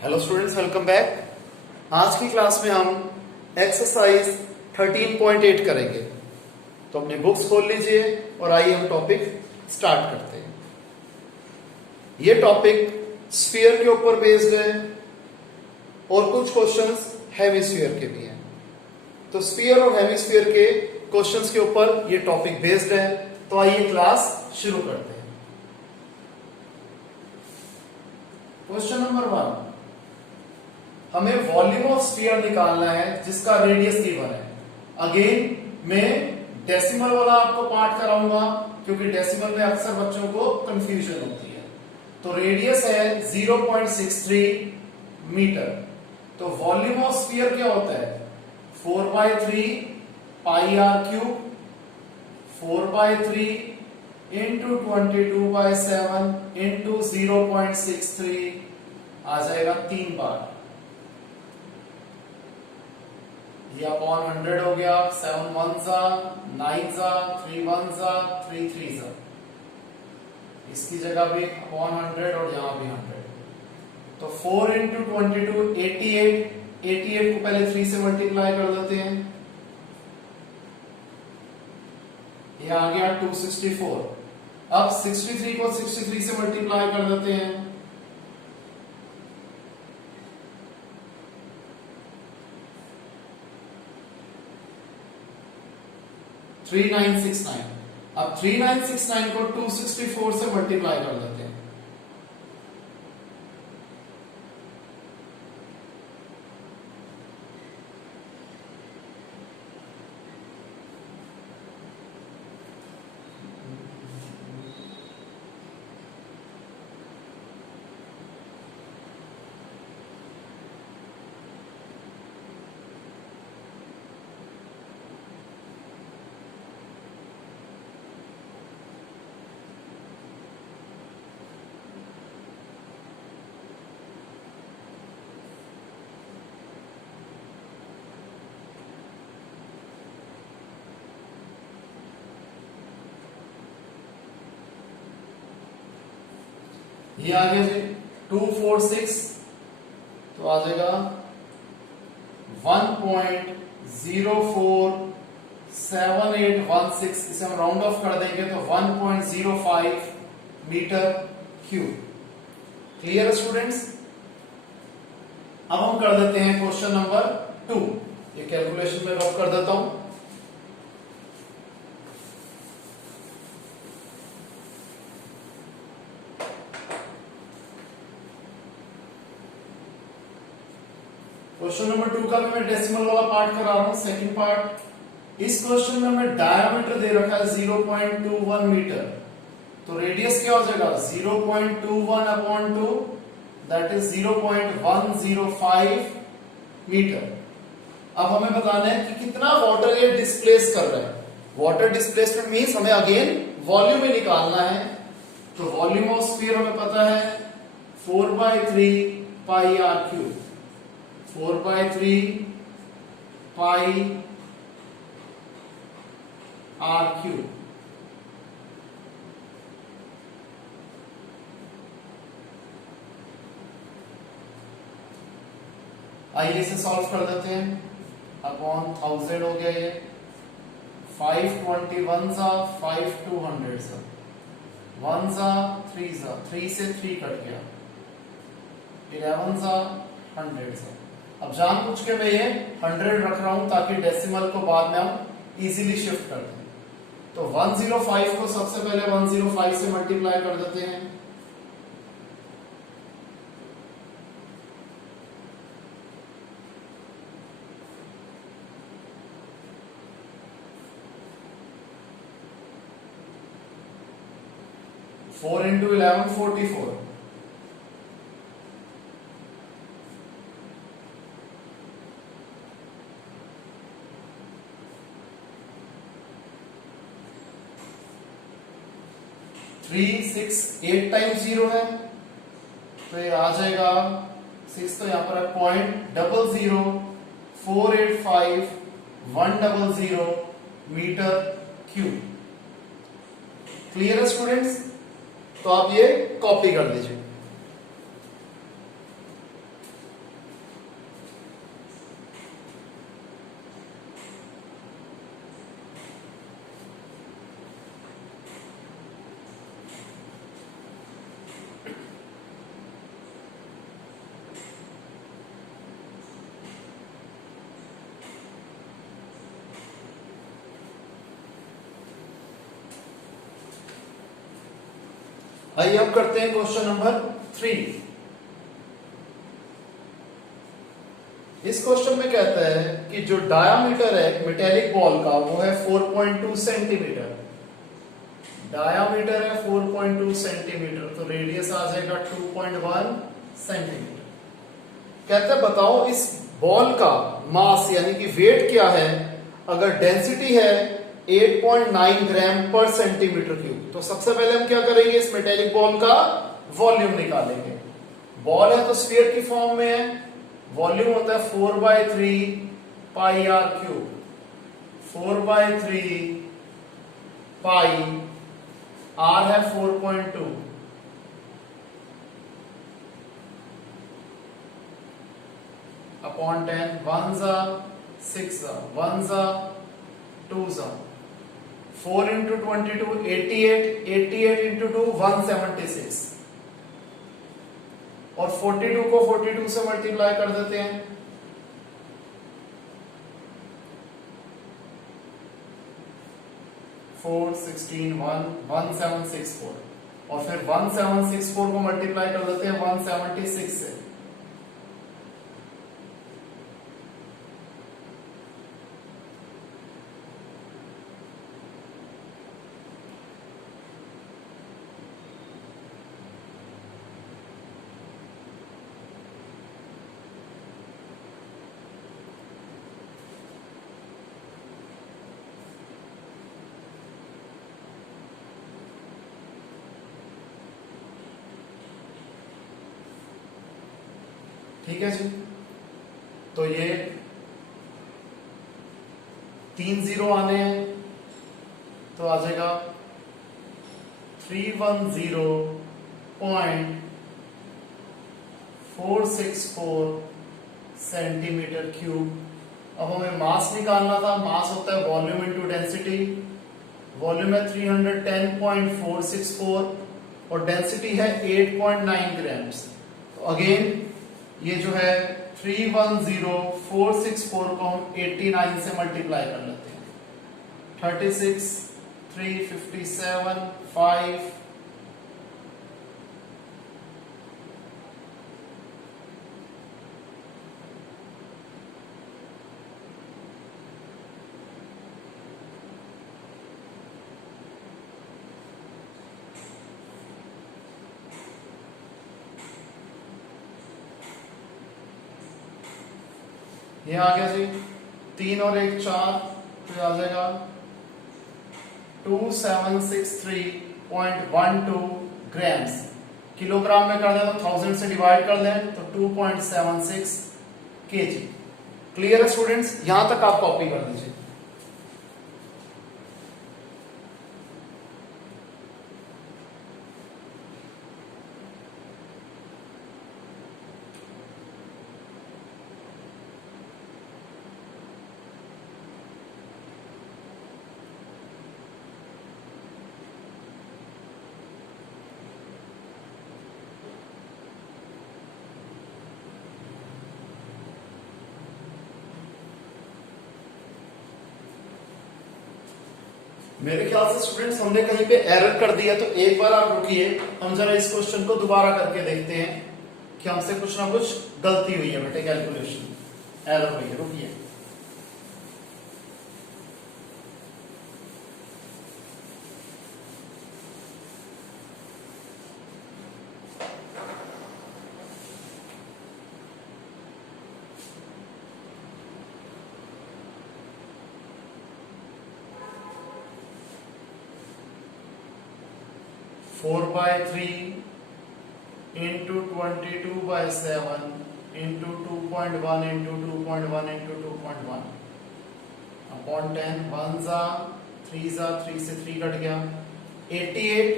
Hello students, welcome back. आज की class में हम एक्सरसाइज 13.8 करेंगे। तो अपनी बुक्स खोल लीजिए और आइए हम टॉपिक स्टार्ट करते हैं। ये टॉपिक स्फीयर के ऊपर बेस्ड है और कुछ क्वेश्चंस हेमिस्फीयर के भी हैं। तो स्फीयर और हेमिस्फीयर के क्वेश्चंस के ऊपर ये टॉपिक बेस्ड है। तो आइए क्लास शुरू करते हैं। क्वेश्चन नंबर 1, हमें वॉल्यूम ऑफ स्फीयर निकालना है जिसका रेडियस गिवन है। अगेन मैं डेसिमल वाला आपको पार्ट कराऊंगा क्योंकि डेसिमल में अक्सर बच्चों को कंफ्यूजन होती है। तो रेडियस है 0.63 मीटर। तो वॉल्यूम ऑफ स्फीयर क्या होता है? 4/3 pi r cube, 4/3 into 22/7 into 0.63 आ जाएगा 3 बार। ये अपॉन 100 हो गया। 7 1 जा 9 जा 3 1 जा 3 3 जा। इसकी जगह भी अपॉन 100 और यहां भी 100। तो 4 इंटू 22 88। 88 को पहले 3 से मल्टीप्लाई कर देते हैं। ये आ गया 264। अब 63 को 63 से मल्टीप्लाई कर देते हैं। 3969। अब 3969 को 264 से मल्टीप्लाई कर देते हैं। ये आ गया जी 246। तो आ जाएगा 1.047816। इसे हम राउंड ऑफ कर देंगे तो 1.05 मीटर क्यूब। क्लियर है स्टूडेंट्स? अब हम कर देते हैं क्वेश्चन नंबर 2। ये कैलकुलेशन में ड्रॉप कर देता हूं। क्वेश्चन नंबर 2 का भी मैं डेसिमल वाला पार्ट करा रहा हूं। सेकंड पार्ट, इस क्वेश्चन में हमें डायमीटर दे रखा है 0.21 मीटर। तो रेडियस क्या हो जाएगा? 0.21 अपॉन 2 दैट इज 0.105 मीटर। अब हमें बताना है कि कितना वाटर ये डिस्प्लेस कर रहा है। वाटर डिस्प्लेसमेंट मींस हमें अगेन वॉल्यूम में निकालना है। तो वॉल्यूम ऑफ स्फीयर हमें पता है 4/3 pi r cube. 4/3 pi r cube. आइए इसे सॉल्व कर देते हैं। अपॉन 1000 हो गया। ये 521 जा 5 200 जा 1 जा 3 जा 3 से 3 कट गया। 11 जा 100 जा। अब जानबूझ के मैं ये 100 रख रहा हूं ताकि डेसिमल को बाद में हम इजीली शिफ्ट कर दें। तो 105 को सबसे पहले 105 से मल्टीप्लाई कर देते हैं। Four into 11 44। थ्री 6 8 टाइम्स 0 है तो ये आ जाएगा 6। तो यहां पर है 0.00485 मीटर क्यूब। क्लियर है स्टूडेंट्स? तो आप ये कॉपी कर लीजिए। आइए हम करते हैं क्वेश्चन नंबर 3। इस क्वेश्चन में कहता है कि जो डायामीटर है मेटेलिक बॉल का वो है 4.2 सेंटीमीटर। डायामीटर है 4.2 सेंटीमीटर, तो रेडियस आ जाएगा 2.1 सेंटीमीटर। कहता है बताओ इस बॉल का मास यानी कि वेट क्या है अगर डेंसिटी है 8.9 ग्राम पर सेंटीमीटर क्यूब। तो सबसे पहले हम क्या करेंगे, इस मेटेलिक बॉल का वॉल्यूम निकालेंगे। बॉल है तो स्फीयर की फॉर्म में है, वॉल्यूम होता है 4/3 pi r cube. 4/3 pi are है 4.2 अपॉन 10। 1 जा 6 जा 1 जा 2 जा 4 into 22 88 88 into 2 176 और 42 को 42 से मल्टीप्लाई कर देते हैं। 4 16 1 1764 और फिर 1764 को मल्टीप्लाई कर देते हैं 176 से। ठीक है जी, तो ये 3 जीरो आने हैं तो आ जाएगा 310.464 सेंटीमीटर क्यूब। अब हमें मास निकालना था, मास होता है वॉल्यूम इनटू डेंसिटी। वॉल्यूम है 310.464 और डेंसिटी है 8.9 ग्राम्स। तो अगेन ये जो है 310.464 को हम 89 से मल्टीप्लाई कर लेते हैं। 36 357 5 ये आ गया जी, 3 और 1 4, तो आ जाएगा 2763.12 ग्राम्स। किलोग्राम में कर दें तो 1000 से डिवाइड कर दें तो 2.76 केजी। क्लियर है स्टूडेंट्स? यहां तक आप कॉपी कर दीजिए। मेरे ख्याल से स्टूडेंट्स हमने कहीं पे एरर कर दिया, तो एक बार आप रुकिए, हम जरा इस क्वेश्चन को दोबारा करके देखते हैं कि हमसे कुछ ना कुछ गलती हुई है बेटे, कैलकुलेशन एरर हुई है। रुकिए, four by 3 into 22/7 into 2.1 into 2.1 into 2.1 upon 10। 1 जा 3 जा 3 से 3 कट गया। 88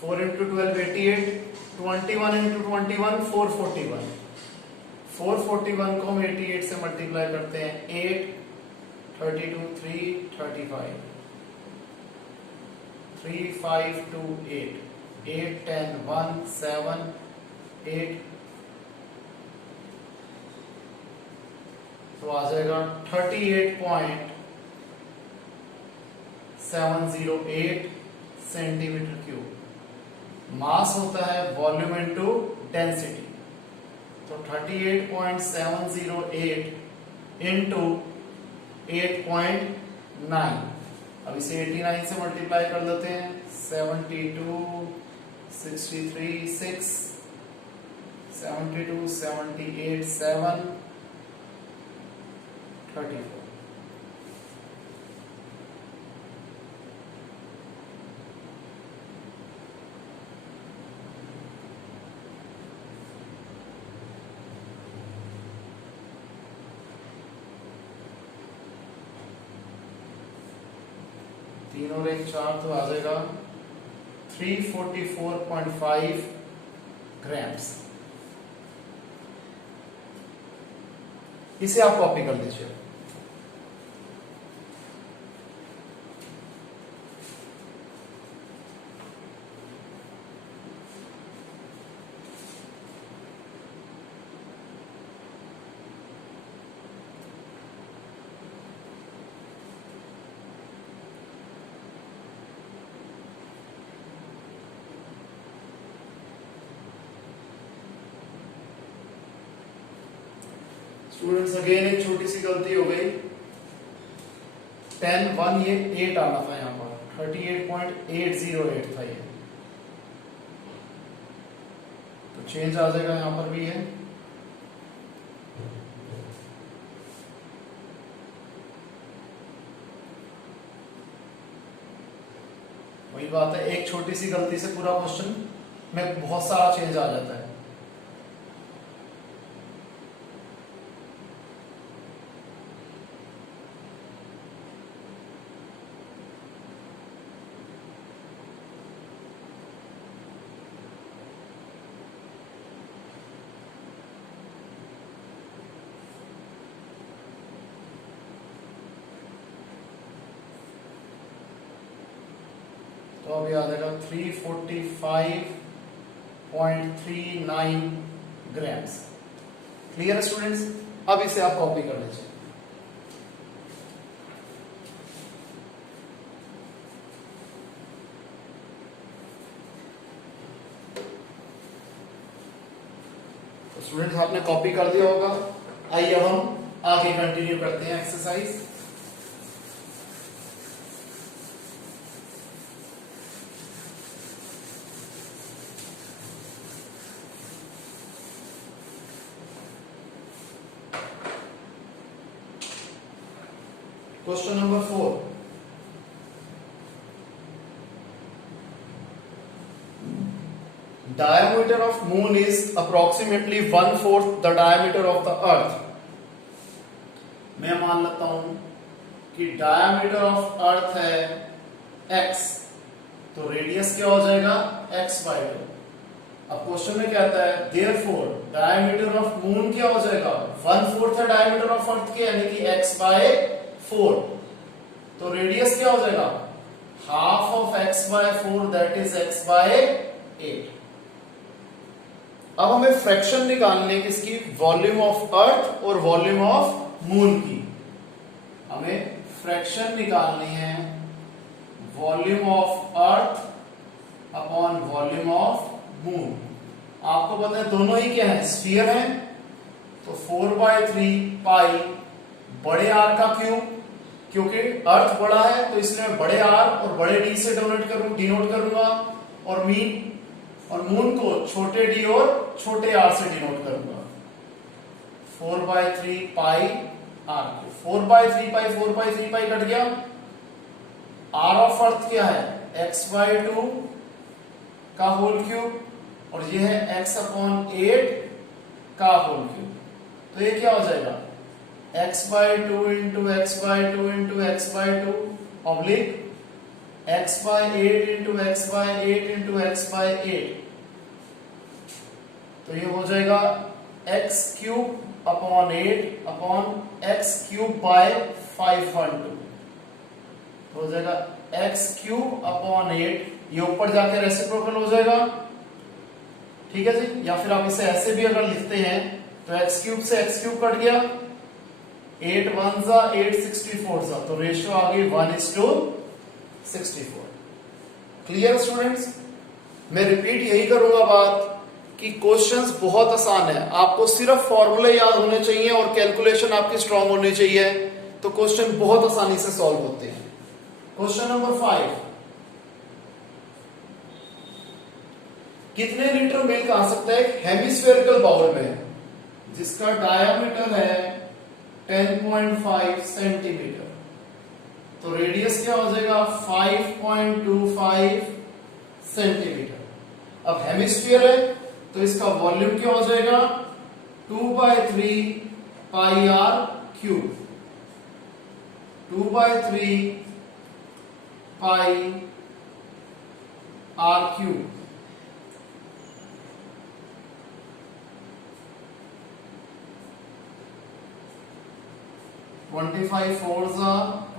4 इंटू 12 88 21 इंटू 21 441। 441 को हम 88 से मल्टीप्लाई करते हैं 8 32 3 35 3 5 2 8 8 10 1 7 8, तो आ जाएगा 38.708 सेंटीमीटर क्यूब। मास होता है वॉल्यूम इनटू डेंसिटी। तो 38.708 इनटू 8.9, अब इसे 89 से मल्टीप्लाई कर देते हैं। 72, 63, 6, 72, 78, 7, 34। तीन और एक 4 तो आ जाएगा 344.5 ग्राम्स। इसे आप कॉपी कर लीजिए। स्टूडेंट्स अगेन एक छोटी सी गलती हो गई। 10, 1 ये 8 आना था यहाँ पर, 38.808 था ये, तो चेंज आ जाएगा यहाँ पर भी है। वही बात है, एक छोटी सी गलती से पूरा क्वेश्चन में बहुत सारा चेंज आ जाता है। तो अब याद आएगा 345.39 ग्राम्स। क्लियर है स्टूडेंट्स? अब इसे आप कॉपी कर लीजिए। तो स्टूडेंट्स आपने कॉपी कर दिया होगा। आइए अब हम आगे कंटिन्यू करते हैं exercise. Question number 4. Diameter of moon is approximately 1/4 the diameter of the earth. मैं मान लेता हूं कि diameter of earth है x, तो रेडियस क्या हो जाएगा x/2। अब क्वेश्चन में कहता है therefore diameter of moon क्या हो जाएगा 1/4 है diameter of earth के, यानी कि x/4। तो रेडियस क्या हो जाएगा half of x/4 that is x/8। अब हमें फ्रैक्शन निकालनी है किसकी, वॉल्यूम ऑफ अर्थ और वॉल्यूम ऑफ मून की। हमें फ्रैक्शन निकालनी है volume of earth upon volume of moon. आपको पता है दोनों ही क्या है, स्फीयर है, तो 4/3 पाई बड़े आर का क्यूब, क्योंकि अर्थ बड़ा है तो इसलिए मैं बड़े आर और बड़े डी से डिनोट करूंगा, और मून को छोटे डी और छोटे आर से डिनोट करूंगा। 4/3 pi r cube, 4/3 pi cut गया। आर ऑफ अर्थ क्या है x/2 का होल क्यूब, और ये है x/8 का होल क्यूब। तो ये क्या हो जाएगा x/2 into x/2 into x/2 oblique x/8 into x/8 into x/8। तो ये हो जाएगा x³ upon 8 upon x³ bye 512। हो जाएगा x³ अपॉन 8, ये ऊपर जाके रेसिप्रोकल हो जाएगा, ठीक है जी। या फिर आप इसे ऐसे भी अगर लिखते हैं तो x³ से x³ कट गया, 8 1 जा 8 64 जा, तो रेशियो आ गई 1:64। Clear students? मैं रिपीट यही करूंगा बात कि क्वेश्चंस बहुत आसान है, आपको सिर्फ फॉर्मूले याद होने चाहिए और कैलकुलेशन आपकी स्ट्रांग होनी चाहिए, तो क्वेश्चन बहुत आसानी से सॉल्व होते हैं। क्वेश्चन नंबर 5, कितने लीटर मिल्क आ सकता है एक हेमिस्फेरिकल बाउल में जिसका डायामीटर है 10.5 सेंटीमीटर? तो रेडियस क्या हो जाएगा 5.25 सेंटीमीटर। अब हेमिस्फीयर है तो इसका वॉल्यूम क्या हो जाएगा 2/3 pi r cube, 2/3 pi r cube. Twenty five 4 जा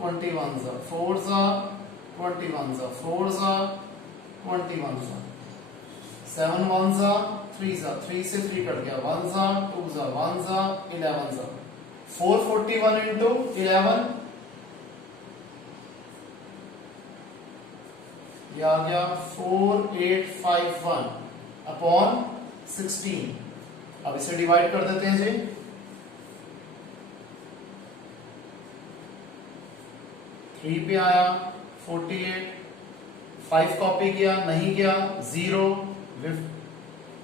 21 जा 4 जा 21 जा 4 जा 21 जा 7 1 जा 3 जा 3 से 3 कट गया 1 जा 2 जा 1 जा 11 जा 441 इंटू 11 ये आ गया 4851 अपॉन 16। अब इसे डिवाइड कर देते हैं जी। 3 पे आया 48, 5 कॉपी किया नहीं किया 0,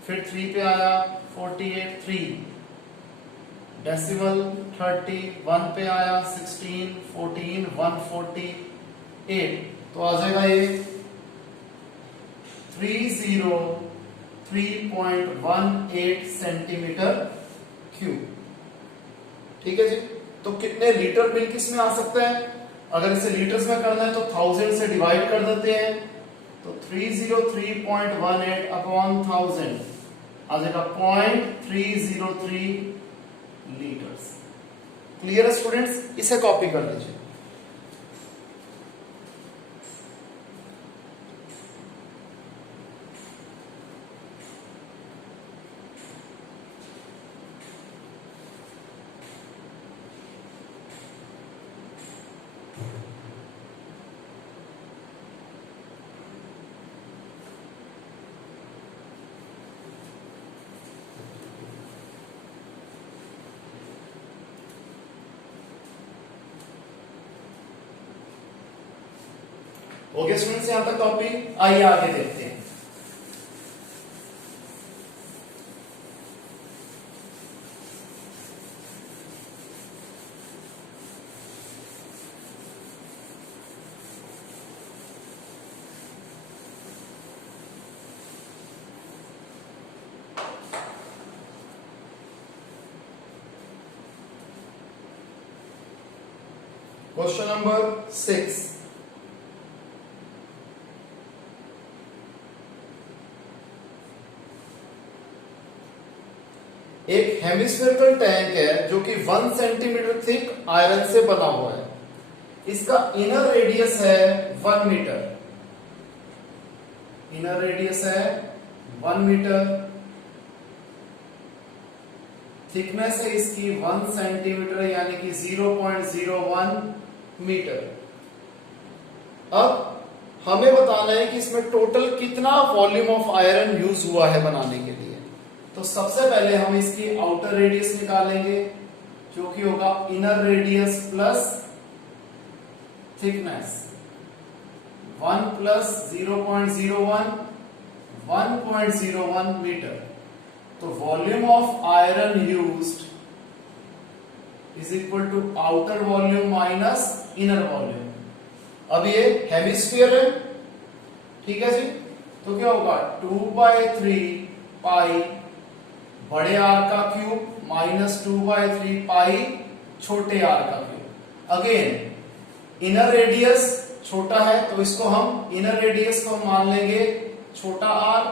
फिर 3 पे आया 48 3, डेसिमल 30, 1 पे आया 16 14 148, तो आ जाएगा ये 303.18 सेंटीमीटर क्यूब। ठीक है जी। तो कितने लीटर मिल्क इसमें आ सकता है? अगर इसे लीटर्स में करना है तो 1000 से डिवाइड कर देते हैं, तो 303.18 अपॉन 1000 आ जाएगा 0.303 लीटर्स। क्लियर है स्टूडेंट्स? इसे कॉपी कर लीजिए। ओके स्टूडेंट्स, यहां तक टॉपिक। आइए आगे देखते हैं। क्वेश्चन नंबर 6, एक हेमिस्फेरिकल टैंक है जो कि 1 सेंटीमीटर थिक आयरन से बना हुआ है। इसका इनर रेडियस है 1 मीटर, इनर रेडियस है 1 मीटर, थिकनेस है इसकी 1 सेंटीमीटर यानी कि 0.01 मीटर। अब हमें बताना है कि इसमें टोटल कितना वॉल्यूम ऑफ आयरन यूज हुआ है बनाने के लिए। तो सबसे पहले हम इसकी आउटर रेडियस निकालेंगे जो कि होगा inner radius plus thickness, 1 plus 0.01 1.01 metre. तो volume of iron used is equal to outer volume minus inner volume. अब ये हेमिस्फीयर है, ठीक है जी, तो क्या होगा 2/3 पाई बड़े आर का क्यूब माइनस 2/3 पाई छोटे आर का क्यूब। अगेन इनर रेडियस छोटा है तो इसको हम इनर रेडियस को मान लेंगे छोटा आर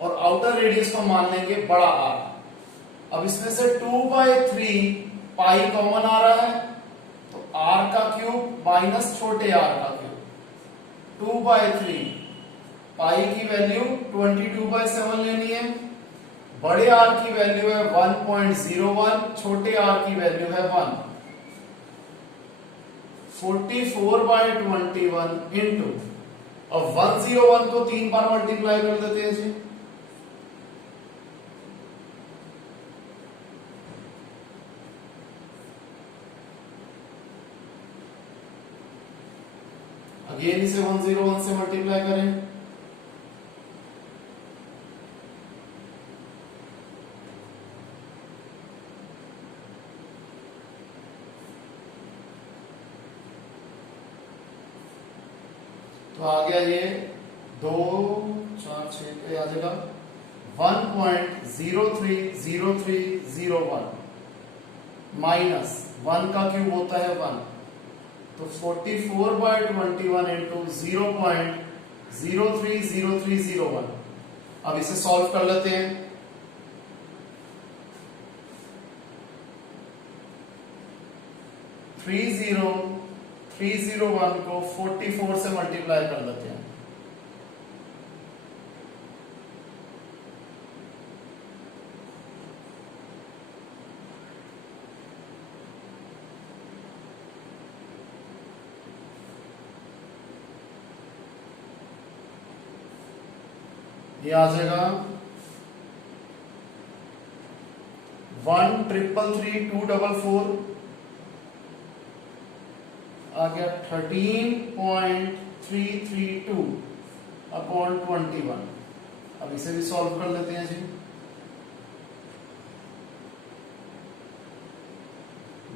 और आउटर रेडियस को मान लेंगे बड़ा आर। अब इसमें से 2/3 पाई कॉमन आ रहा है तो आर का क्यूब माइनस छोटे आर का क्यूब 2/3 पाई की वैल्यू 22/7 लेनी है, बड़े आर की वैल्यू है 1.01, छोटे आर की वैल्यू है 1। 44/21 इंटू अब 101 को 3 बार मल्टीप्लाई कर देते हैं जी। अगेन इसे 101 से मल्टीप्लाई करें, तो आ गया ये 2 4 6 पे आ जाएगा 1.030301 माइनस 1 का क्यूब होता है 1, तो 44/21 इंटू 0.030301। अब इसे सॉल्व कर लेते हैं। थ्री 301 को 44 से मल्टीप्लाई कर लेते हैं। ये आ जाएगा 1,333,244 आ गया 13.332 अपॉन 21। अब इसे भी सॉल्व कर लेते हैं जी।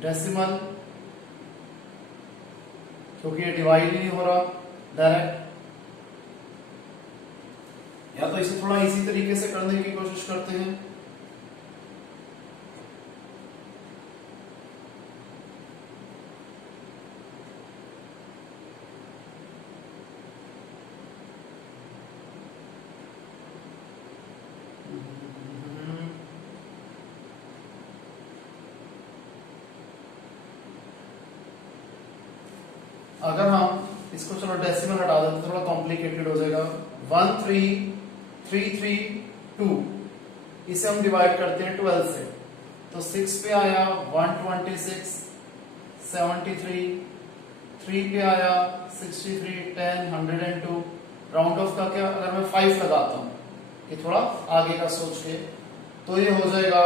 डेसिमल, क्योंकि ये डिवाइड नहीं हो रहा डायरेक्ट, या तो इसे थोड़ा इसी तरीके से करने की कोशिश करते हैं। अगर हम इसको चलो डेसिमल हटा देते थोड़ा कॉम्प्लिकेटेड हो जाएगा। 13332 इसे हम डिवाइड करते हैं 12 से, तो 6 पे आया 126, 73, 3 पे आया 63, 10, 102। राउंड ऑफ का क्या, अगर मैं 5 लगाता हूं, ये थोड़ा आगे का सोच के, तो ये हो जाएगा